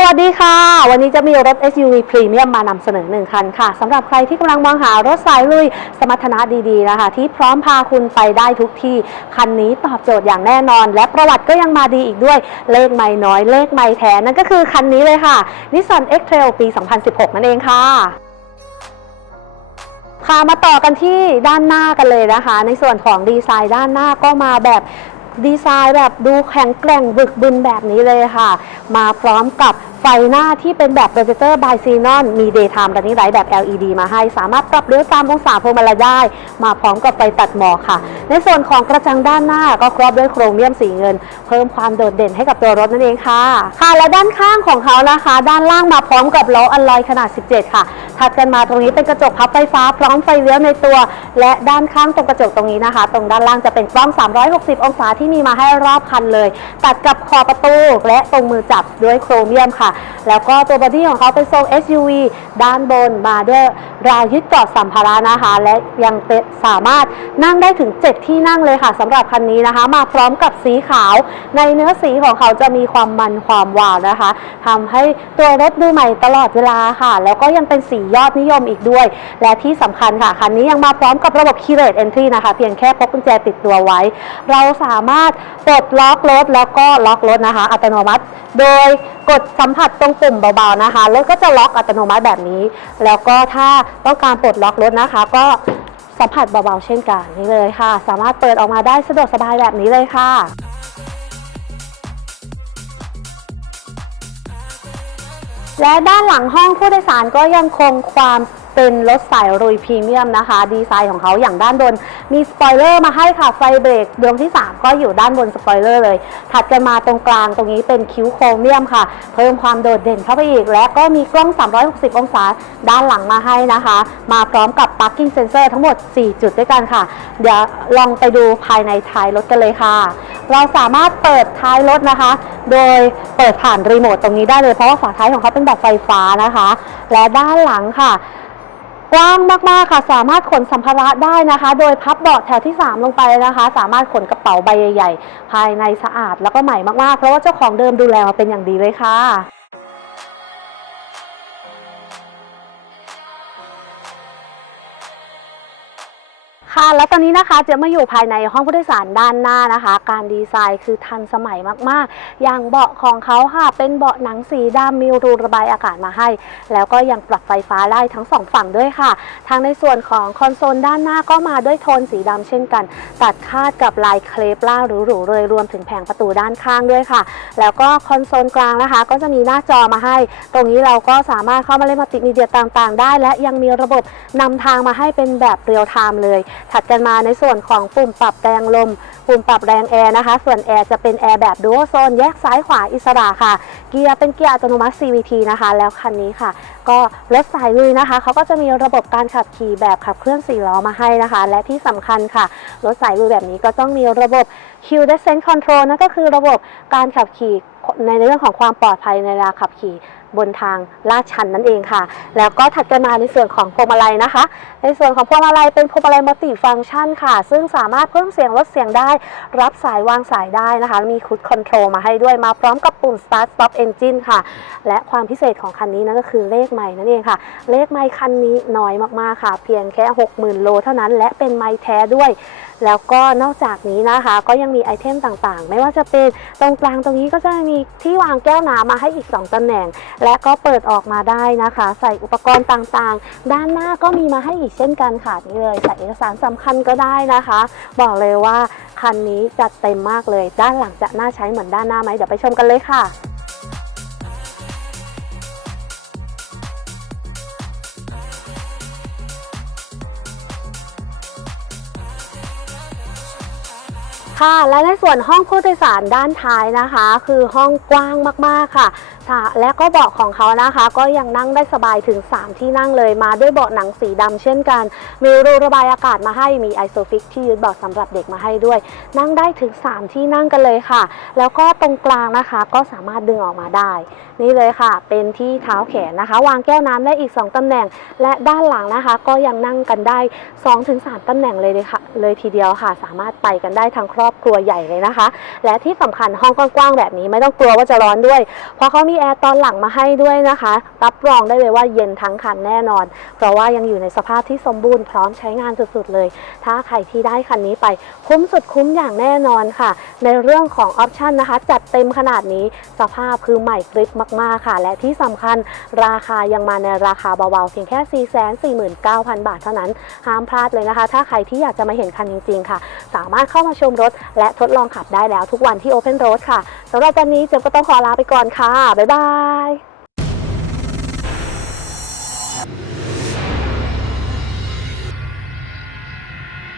สวัสดีค่ะ วันนี้จะมีรถ SUV พรีเมียมมานำเสนอหนึ่งคันค่ะสำหรับใครที่กำลังมองหารถสายลุยสมรรถนะดีๆนะคะ ที่พร้อมพาคุณไปได้ทุกที่ คันนี้ตอบโจทย์อย่างแน่นอน และประวัติก็ยังมาดีอีกด้วยเลขไม่น้อยเลขไม่แท้นั่นก็คือคันนี้เลยค่ะ Nissan X-Trail ปี 2016 นั่นเองค่ะค่ะมาต่อกันที่ด้านหน้ากันเลยนะคะ ในส่วนของดีไซน์ด้านหน้าก็มาแบบ ดีไซน์แบบดูแข็งแกร่งบึกบึนแบบนี้เลยค่ะ มาพร้อมกับไฟหน้าที่เป็นแบบ Projector by Xenon มี Daytime Running Light แบบ LED มาให้ สามารถปรับเลี้ยวตามองศาพวงมาลัยได้ มาพร้อมกับไฟตัดหมอกค่ะ ในส่วนของกระจังด้านหน้าก็ครอบด้วยโครเมียมสีเงิน เพิ่มความโดดเด่นให้กับตัวรถนั่นเองค่ะ ค่ะ และด้านข้างของเขานะคะ ด้านล่างมาพร้อมกับล้ออัลลอยขนาด 17 ค่ะ ถัดกันมาตรงนี้เป็นกระจกพับไฟฟ้าพร้อมไฟเลี้ยวในตัว และด้านข้างตรงกระจกตรงนี้นะคะ ตรงด้านล่างจะเป็นกล้อง 360 องศาที่มีมาให้รอบคันเลย ตัดกับขอบประตูและตรงมือจับด้วยโครเมียมค่ะแล้วก็ตัวบอดี้ของเขาเป็นทรง SUV ด้านบนมาด้วยราวยึดเกาะสัมภาระนะคะ และยังสามารถนั่งได้ถึง 7 ที่นั่งเลยค่ะสำหรับคันนี้นะคะ มาพร้อมกับสีขาว ในเนื้อสีของเขาจะมีความมันความวาวนะคะทำให้ตัวรถดูใหม่ตลอดเวลาค่ะ แล้วก็ยังเป็นสียอดนิยมอีกด้วย และที่สำคัญค่ะ คันนี้ยังมาพร้อมกับระบบ Keyless Entry นะคะ เพียงแค่พกกุญแจติดตัวไว้ เราสามารถปลดล็อกรถแล้วก็ล็อกรถนะคะ อัตโนมัติ โดย กดสัมผัสตรงปุ่มเบาๆนะคะ รถก็จะล็อกอัตโนมัติแบบนี้ แล้วก็ถ้าต้องการปลดล็อกรถนะคะ ก็สัมผัสเบาๆเช่นกันนี่เลยค่ะ สามารถเปิดออกมาได้สะดวกสบายแบบนี้เลยค่ะและด้านหลังห้องผู้โดยสารก็ยังคงความ เป็นรถสายรุยพรีเมียมนะคะ ดีไซน์ของเขาอย่างด้านบน มีสปอยเลอร์มาให้ค่ะไฟเบรกดวงที่ 3 ก็อยู่ด้านบนสปอยเลอร์เลย ถัดกันมาตรงกลางตรงนี้เป็นคิ้วโครเมียมค่ะ เพิ่มความโดดเด่นเข้าไปอีก และก็มีกล้อง 360 องศาด้านหลังมาให้นะคะ มาพร้อมกับ parking sensor ทั้งหมด 4 จุดด้วยกันค่ะ เดี๋ยวลองไปดูภายในท้ายรถกันเลยค่ะ เราสามารถเปิดท้ายรถนะคะ โดยเปิดผ่านรีโมทตรงนี้ได้เลยเพราะว่าฝาท้ายของเขาเป็นแบบไฟฟ้านะคะ และด้านหลังค่ะ กว้างมากๆค่ะ สามารถขนสัมภาระได้นะคะ โดยพับเบาะแถวที่ 3 ลงไปนะคะ สามารถขนกระเป๋าใบใหญ่ ๆ ภายในสะอาดแล้วก็ใหม่มากๆ เพราะว่าเจ้าของเดิมดูแลมาเป็นอย่างดีเลยค่ะ ค่ะ แล้วตอนนี้นะคะเจะมาอยู่ภายในห้องผู้โดยสารด้านหน้านะคะ การดีไซน์คือทันสมัยมากๆ อย่างเบาะของเขาค่ะ เป็นเบาะหนังสีดำมีรูระบายอากาศมาให้ แล้วก็ยังปรับไฟฟ้าได้ทั้งสองฝั่งด้วยค่ะ ทางในส่วนของคอนโซลด้านหน้าก็มาด้วยโทนสีดำเช่นกัน ตัดคาดกับลายเคลปล่าหรูๆเลยรวมถึงแผงประตูด้านข้างด้วยค่ะ แล้วก็คอนโซลกลางนะคะ ก็จะมีหน้าจอมาให้ ตรงนี้เราก็สามารถเข้ามาเล่นมัลติมีเดียต่างๆ ได้ และยังมีระบบนำทางมาให้เป็นแบบเรียลไทม์เลยถัดกันมาในส่วนของปุ่มปรับแรงลม ปุ่มปรับแรงแอร์นะคะ ส่วนแอร์จะเป็นแอร์แบบดูโอโซนแยกซ้ายขวาอิสระค่ะ เกียร์เป็นเกียร์อัตโนมัติ CVT นะคะ แล้วคันนี้ค่ะ ก็รถสายลุยนะคะ เขาก็จะมีระบบการขับขี่แบบขับเคลื่อน4ล้อมาให้นะคะ และที่สำคัญค่ะ รถสายลุยแบบนี้ก็ต้องมีระบบ Q Descent Control นั่นก็คือระบบการขับขี่ในเรื่องของความปลอดภัยในเวลาขับขี่บนทางลาดชันนั่นเองค่ะ แล้วก็ถัดกันมาในส่วนของพวงมาลัยนะคะ ในส่วนของพวงมาลัยเป็นพวงมาลัยมัลติฟังก์ชันค่ะ ซึ่งสามารถเพิ่มเสียงลดเสียงได้ รับสายวางสายได้นะคะ มีคุดคอนโทรลมาให้ด้วยมาพร้อมกับปุ่ม start stop engine ค่ะ และความพิเศษของคันนี้นั่นก็คือเลขไม้นั่นเองค่ะ เลขไม้คันนี้น้อยมากๆค่ะ เพียงแค่ 60,000 โลเท่านั้น และเป็นไม้แท้ด้วยแล้วก็นอกจากนี้นะคะก็ยังมีไอเทมต่างๆ ไม่ว่าจะเป็นตรงกลางตรงนี้ก็จะมีที่วางแก้วน้ำมาให้อีก 2ตำแหน่งและก็เปิดออกมาได้นะคะ ใส่อุปกรณ์ต่างๆ ด้านหน้าก็มีมาให้อีกเช่นกันค่ะนี่เลยใส่เอกสารสำคัญก็ได้นะคะ บอกเลยว่าคันนี้จัดเต็มมากเลย ด้านหลังจะน่าใช้เหมือนด้านหน้าไหมเดี๋ยวไปชมกันเลยค่ะค่ะและในส่วนห้องผู้โดยสารด้านท้ายนะคะ คือห้องกว้างมากๆค่ะ และก็เบาะของเขานะคะ ก็ยังนั่งได้สบายถึง 3 ที่นั่งเลยมาด้วยเบาะหนังสีดำเช่นกัน มีรูระบายอากาศมาให้มีไอโซฟิกที่ยึดเบาะสำหรับเด็กมาให้ด้วย นั่งได้ถึง 3 ที่นั่งกันเลยค่ะ แล้วก็ตรงกลางนะคะก็สามารถดึงออกมาได้ นี่เลยค่ะ เป็นที่เท้าแขนนะคะ วางแก้วน้ำได้อีก 2ตำแหน่ง และด้านหลังนะคะ ก็ยังนั่งกันได้ 2-3ตำแหน่งเลยเลยค่ะ เลยทีเดียวค่ะ สามารถไปกันได้ทั้งครอบครัวใหญ่เลยนะคะ และที่สำคัญห้องกว้างๆแบบนี้ไม่ต้องกลัวว่าจะร้อนด้วย เพราะเขามีแอร์ตอนหลังมาให้ด้วยนะคะ รับรองได้เลยว่าเย็นทั้งคันแน่นอน เพราะว่ายังอยู่ในสภาพที่สมบูรณ์พร้อมใช้งานสุดๆเลย ถ้าใครที่ได้คันนี้ไป คุ้มสุดคุ้มอย่างแน่นอนค่ะ ในเรื่องของออปชันนะคะ จัดเต็มขนาดนี้สภาพคือใหม่กริบมากๆค่ะ และที่สำคัญราคายังมาในราคาเบาๆเพียงแค่ 449,000 บาทเท่านั้น ห้ามพลาดเลยนะคะ ถ้าใครที่อยากจะมาเห็นคันจริงๆค่ะ สามารถเข้ามาชมรถ และทดลองขับได้แล้วทุกวันที่ Open Road ค่ะสำหรับวันนี้เจมก็ต้องขอลาไปก่อนค่ะบ๊ายบาย